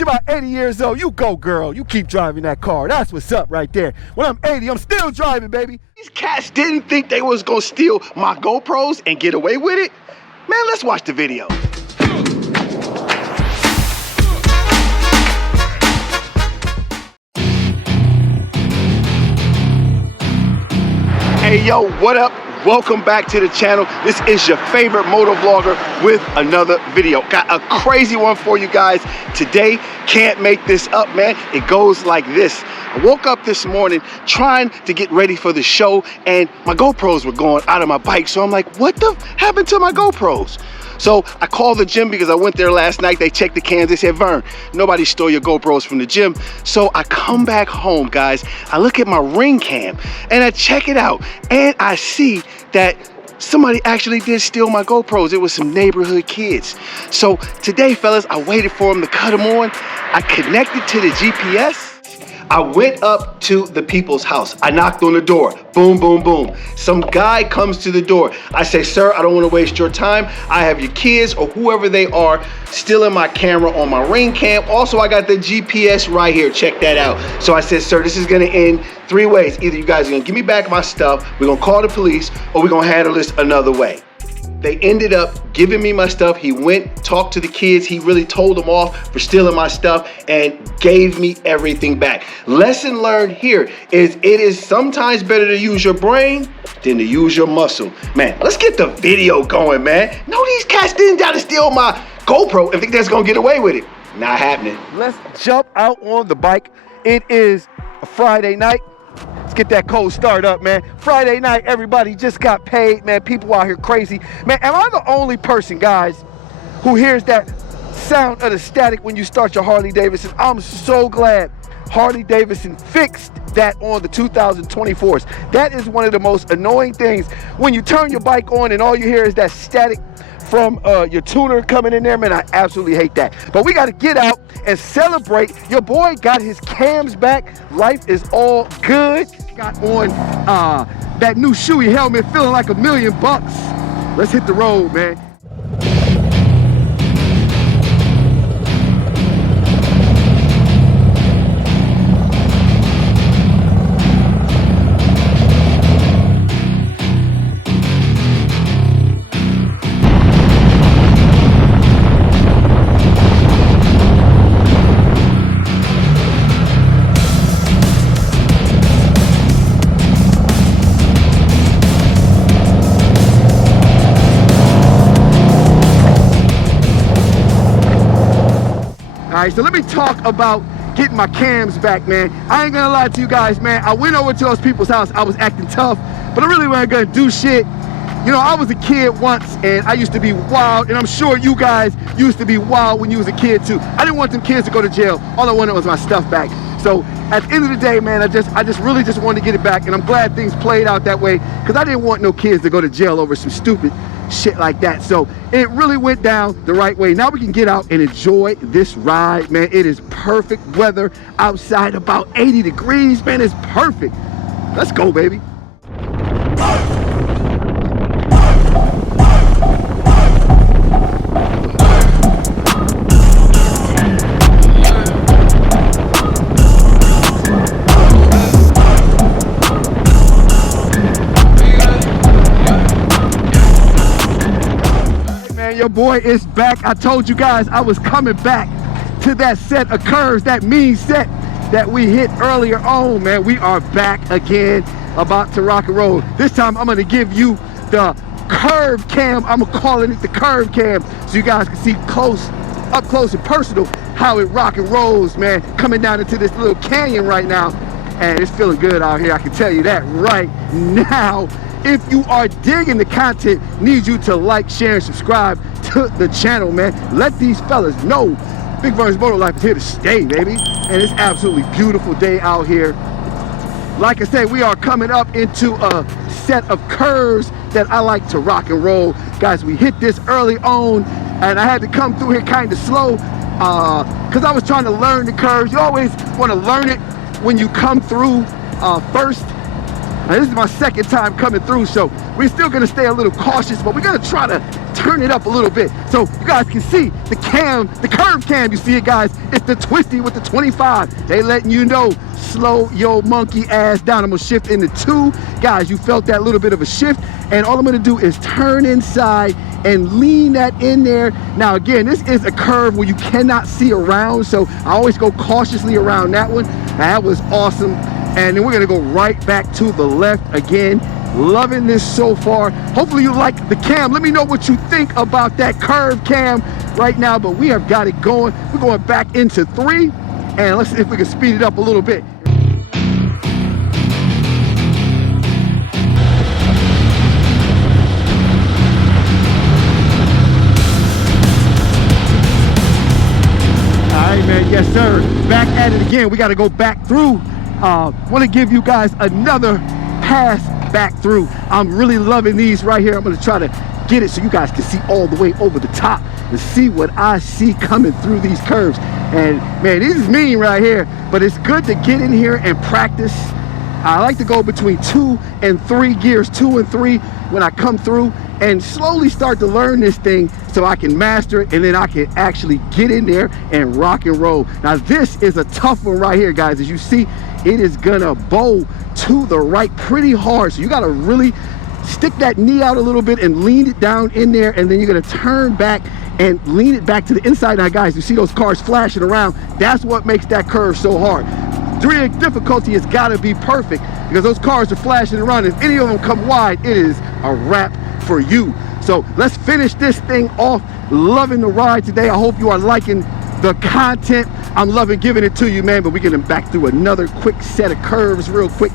You're about 80 years old. You go, girl. You keep driving that car. That's what's up right there. When I'm 80, I'm still driving, baby. These cats didn't think they was gonna steal my GoPros and get away with it. Man, let's watch the video. Hey, yo, what up? Welcome back to the channel. This is your favorite moto vlogger with another video. Got a crazy one for you guys today. Can't make this up, man. It goes like this. I woke up this morning trying to get ready for the show and my GoPros were going out of my bike. So I'm like, what the happened to my GoPros? So I called the gym because I went there last night. They checked the cams. They said, Vern, nobody stole your GoPros from the gym. So I come back home, guys. I look at my ring cam and I check it out. And I see that somebody actually did steal my GoPros. It was some neighborhood kids. So today, fellas, I waited for them to cut them on. I connected to the GPS. I went up to the people's house. I knocked on the door. Boom, boom, boom. Some guy comes to the door. I say, sir, I don't want to waste your time. I have your kids or whoever they are stealing my camera on my ring cam. Also, I got the GPS right here. Check that out. So I said, sir, this is going to end three ways. Either you guys are going to give me back my stuff, we're going to call the police, or we're going to handle this another way. They ended up giving me my stuff. He went, talked to the kids. He really told them off for stealing my stuff and gave me everything back. Lesson learned here is it is sometimes better to use your brain than to use your muscle. Man, let's get the video going, man. No, these cats didn't try to steal my GoPro and think that's gonna get away with it. Not happening. Let's jump out on the bike. It is a Friday night. Let's get that cold start up, man. Friday night, everybody just got paid, man. People out here crazy. Man, am I the only person, guys, who hears that sound of the static when you start your Harley Davidson? I'm so glad Harley Davidson fixed that on the 2024s. That is one of the most annoying things. When you turn your bike on and all you hear is that static from your tuner coming in there, man, I absolutely hate that. But we got to get out and celebrate. Your boy got his cams back. Life is all good. Got on that new Shoei helmet, feeling like $1 million. Let's hit the road, man. All right, so let me talk about getting my cams back, man. I ain't gonna lie to you guys, man. I went over to those people's house. I was acting tough, but I really wasn't gonna do shit. You know, I was a kid once, and I used to be wild, and I'm sure you guys used to be wild when you was a kid too. I didn't want them kids to go to jail. All I wanted was my stuff back. So at the end of the day, man, I just really wanted to get it back, and I'm glad things played out that way, because I didn't want no kids to go to jail over some stupid shit like that. So it really went down the right way. Now we can get out and enjoy this ride, man. It is perfect weather outside, about 80 degrees, man. It's perfect. Let's go, baby. Your boy is back. I told you guys I was coming back to that set of curves, that mean set that we hit earlier on, man. We are back again, about to rock and roll. This time I'm gonna give you the curve cam. I'm calling it the curve cam, so you guys can see up close and personal how it rock and rolls, man. Coming down into this little canyon right now, and it's feeling good out here, I can tell you that right now. If you are digging the content, need you to like, share, and subscribe to the channel, man. Let these fellas know Big Vern's Moto Life is here to stay, baby. And it's absolutely beautiful day out here. Like I said, we are coming up into a set of curves that I like to rock and roll. Guys, we hit this early on, and I had to come through here kind of slow because I was trying to learn the curves. You always want to learn it when you come through first. Now, this is my second time coming through, so we're still gonna stay a little cautious, but we're gonna try to turn it up a little bit so you guys can see the cam, the curve cam. You see it, guys? It's the twisty with the 25. They letting you know, slow your monkey ass down. I'm gonna shift into 2. Guys, you felt that little bit of a shift, and all I'm gonna do is turn inside and lean that in there. Now again, this is a curve where you cannot see around, so I always go cautiously around that one. That was awesome. And then we're gonna go right back to the left again. Loving this so far. Hopefully you like the cam. Let me know what you think about that curve cam right now, but we have got it going. We're going back into 3, and let's see if we can speed it up a little bit. Man, yes sir, back at it again. We got to go back through. Want to give you guys another pass back through. I'm really loving these right here. I'm going to try to get it so you guys can see all the way over the top and see what I see coming through these curves. And man, this is mean right here, but it's good to get in here and practice. I like to go between 2 and 3 gears, 2 and 3 when I come through, and slowly start to learn this thing so I can master it, and then I can actually get in there and rock and roll. Now this is a tough one right here, guys. As you see, it is gonna bow to the right pretty hard, so you gotta really stick that knee out a little bit and lean it down in there, and then you're gonna turn back and lean it back to the inside. Now guys, you see those cars flashing around? That's what makes that curve so hard. Degree of difficulty has got to be perfect because those cars are flashing around. If any of them come wide, it is a wrap for you. So let's finish this thing off. Loving the ride today. I hope you are liking the content. I'm loving giving it to you, man. But we're getting back through another quick set of curves real quick.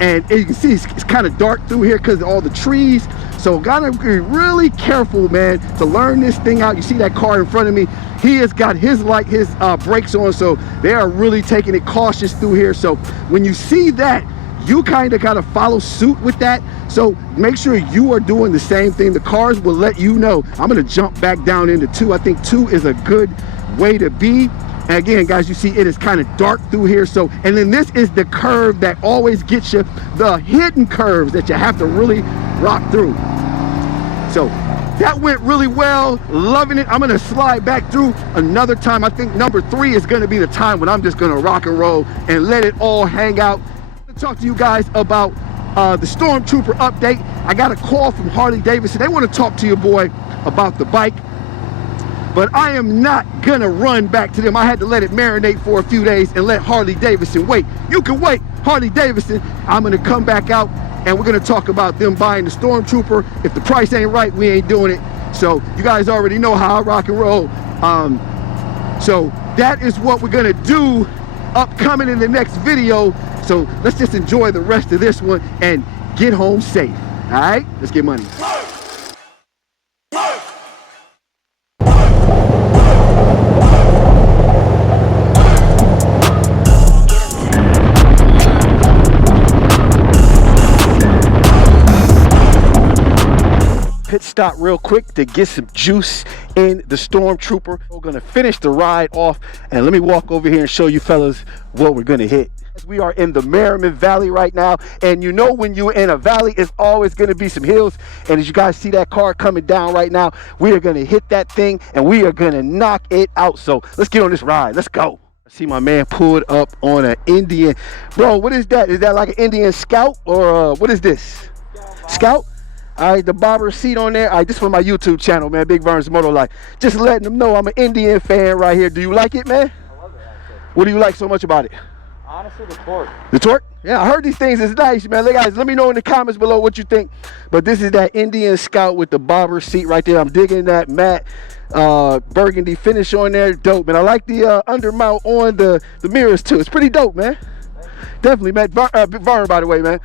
And as you can see, it's kind of dark through here because of all the trees. So gotta be really careful, man, to learn this thing out. You see that car in front of me? He has got his brakes on, so they are really taking it cautious through here. So when you see that, you kind of gotta follow suit with that. So make sure you are doing the same thing. The cars will let you know. I'm gonna jump back down into 2. I think 2 is a good way to be. And again, guys, you see it is kind of dark through here. So, and then this is the curve that always gets you, the hidden curves that you have to really rock through. So that went really well, loving it. I'm gonna slide back through another time. I think number 3 is gonna be the time when I'm just gonna rock and roll and let it all hang out. I'm gonna talk to you guys about the Stormtrooper update. I got a call from Harley Davidson. They wanna talk to your boy about the bike, but I am not gonna run back to them. I had to let it marinate for a few days and let Harley Davidson wait. You can wait, Harley Davidson. I'm gonna come back out and we're gonna talk about them buying the Stormtrooper. If the price ain't right, we ain't doing it. So you guys already know how I rock and roll. So that is what we're gonna do upcoming in the next video. So let's just enjoy the rest of this one and get home safe. All right, let's get money. Pit stop real quick to get some juice in the Stormtrooper. We're gonna finish the ride off, and let me walk over here and show you fellas what we're gonna hit. We are in the Merriman Valley right now, and you know when you're in a valley, it's always gonna be some hills, and as you guys see that car coming down right now, we are gonna hit that thing, and we are gonna knock it out. So let's get on this ride, let's go. I see my man pulled up on an Indian. Bro, what is that? Is that like an Indian Scout, or what is this? Scout? All right, the bobber seat on there. All right, this is for my YouTube channel, man, Big Vern's Moto Life. Just letting them know I'm an Indian fan right here. Do you like it, man? I love it, actually. What do you like so much about it? Honestly, the torque. The torque? Yeah, I heard these things is nice, man. Guys, let me know in the comments below what you think. But this is that Indian Scout with the bobber seat right there. I'm digging that matte burgundy finish on there. Dope, man. I like the undermount on the mirrors, too. It's pretty dope, man. Definitely, man. Big Vern, by the way, man.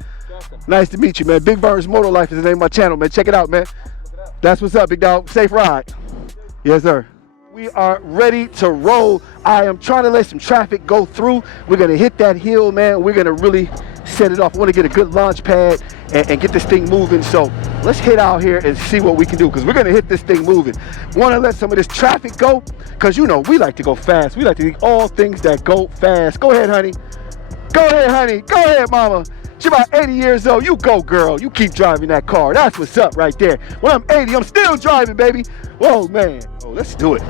Nice to meet you, man. Big Vern's Moto Life is the name of my channel, man. Check it out, man. That's what's up, big dog. Safe ride. Yes, sir. We are ready to roll. I am trying to let some traffic go through. We're going to hit that hill, man. We're going to really set it off. I want to get a good launch pad and get this thing moving. So let's hit out here and see what we can do, because we're going to hit this thing moving. Want to let some of this traffic go, because, you know, we like to go fast. We like to do all things that go fast. Go ahead, honey. Go ahead, honey. Go ahead, mama. You're about 80 years old. You go, girl. You keep driving that car. That's what's up right there. When I'm 80, I'm still driving, baby. Whoa, man. Oh, let's do it.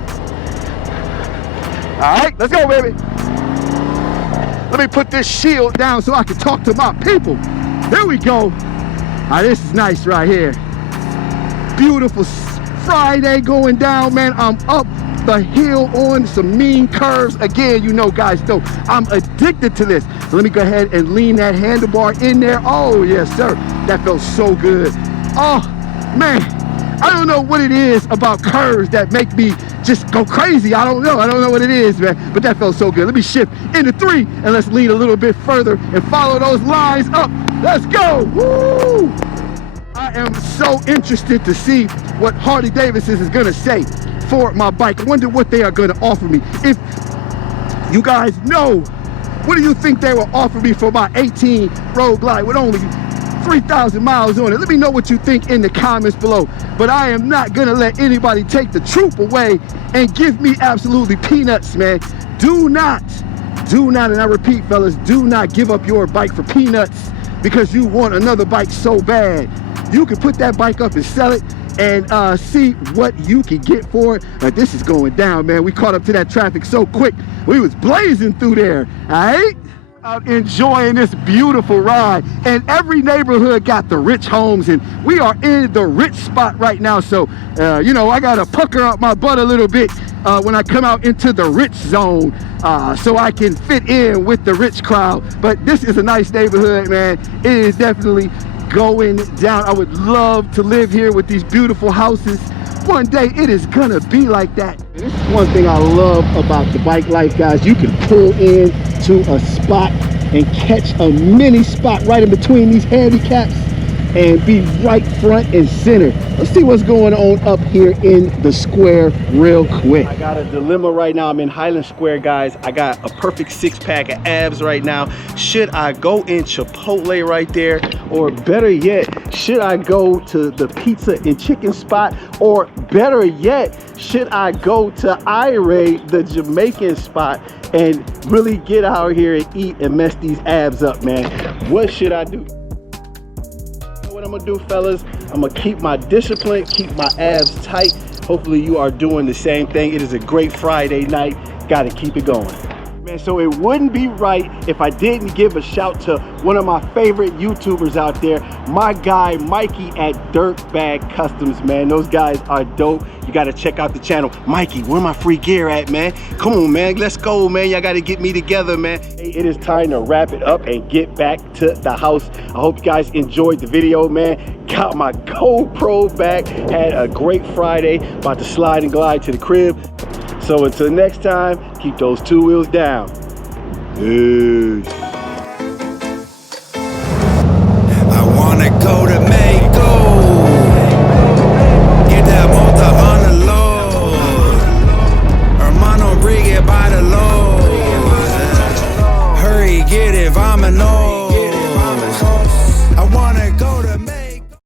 All right, let's go, baby. Let me put this shield down so I can talk to my people. Here we go. All right, this is nice right here. Beautiful Friday going down, man. I'm up the hill on some mean curves. Again, you know, guys, though, I'm addicted to this. So let me go ahead and lean that handlebar in there. Oh, yes, sir. That felt so good. Oh, man. I don't know what it is about curves that make me just go crazy. I don't know what it is, man. But that felt so good. Let me shift into 3 and let's lean a little bit further and follow those lines up. Let's go. Woo! I am so interested to see what Harley Davidson is going to say for my bike. I wonder what they are going to offer me. If you guys know, what do you think they will offer me for my 18 Road Glide with only 3,000 miles on it? Let me know what you think in the comments below. But I am not going to let anybody take the truth away and give me absolutely peanuts, man. Do not, and I repeat, fellas, do not give up your bike for peanuts because you want another bike so bad. You can put that bike up and sell it and see what you can get for it. Like, this is going down, man. We caught up to that traffic so quick. We was blazing through there, all right? Out enjoying this beautiful ride, and every neighborhood got the rich homes, and we are in the rich spot right now. So you know, I gotta pucker up my butt a little bit when I come out into the rich zone so I can fit in with the rich crowd. But this is a nice neighborhood, man. It is definitely going down. I would love to live here with these beautiful houses. One day it is gonna be like that. This is one thing I love about the bike life, guys. You can pull in to a spot and catch a mini spot right in between these handicaps and be right front and center. Let's see what's going on up here in the square real quick. I got a dilemma right now. I'm in Highland Square, guys. I got a perfect 6-pack of abs right now. Should I go in Chipotle right there? Or better yet, should I go to the pizza and chicken spot? Or better yet, should I go to Ire, the Jamaican spot, and really get out here and eat and mess these abs up, man? What should I do? What I'm gonna do, fellas, I'm gonna keep my discipline, keep my abs tight. Hopefully you are doing the same thing. It is a great Friday night. Gotta keep it going. Man, so it wouldn't be right if I didn't give a shout to one of my favorite YouTubers out there, my guy Mikey at Dirtbag Customs, man. Those guys are dope. You gotta check out the channel. Mikey, where my free gear at, man? Come on, man, let's go, man. Y'all gotta get me together, man. Hey, it is time to wrap it up and get back to the house. I hope you guys enjoyed the video, man. Got my GoPro back, had a great Friday, about to slide and glide to the crib. So until next time, keep those 2 wheels down. Peace. I wanna go to Mexico, get that Moto on the load. Hermano, bring it by the load. Hurry, get it, vamos.